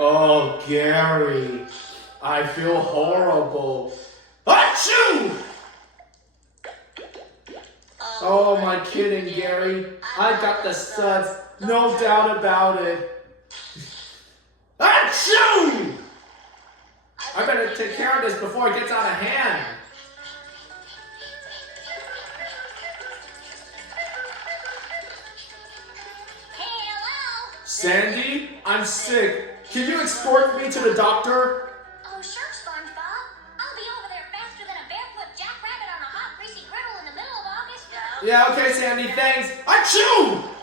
Oh, Gary, I feel horrible. Achoo! Oh, am I kidding, Gary? I got the suds, no doubt about it. Achoo! I better take care of this before it gets out of hand. Hey, hello? Sandy, I'm sick. Can you escort me to the doctor? Oh, sure, SpongeBob. I'll be over there faster than a barefoot jackrabbit on a hot, greasy griddle in the middle of August. Yeah, okay, Sandy, thanks. Achoo!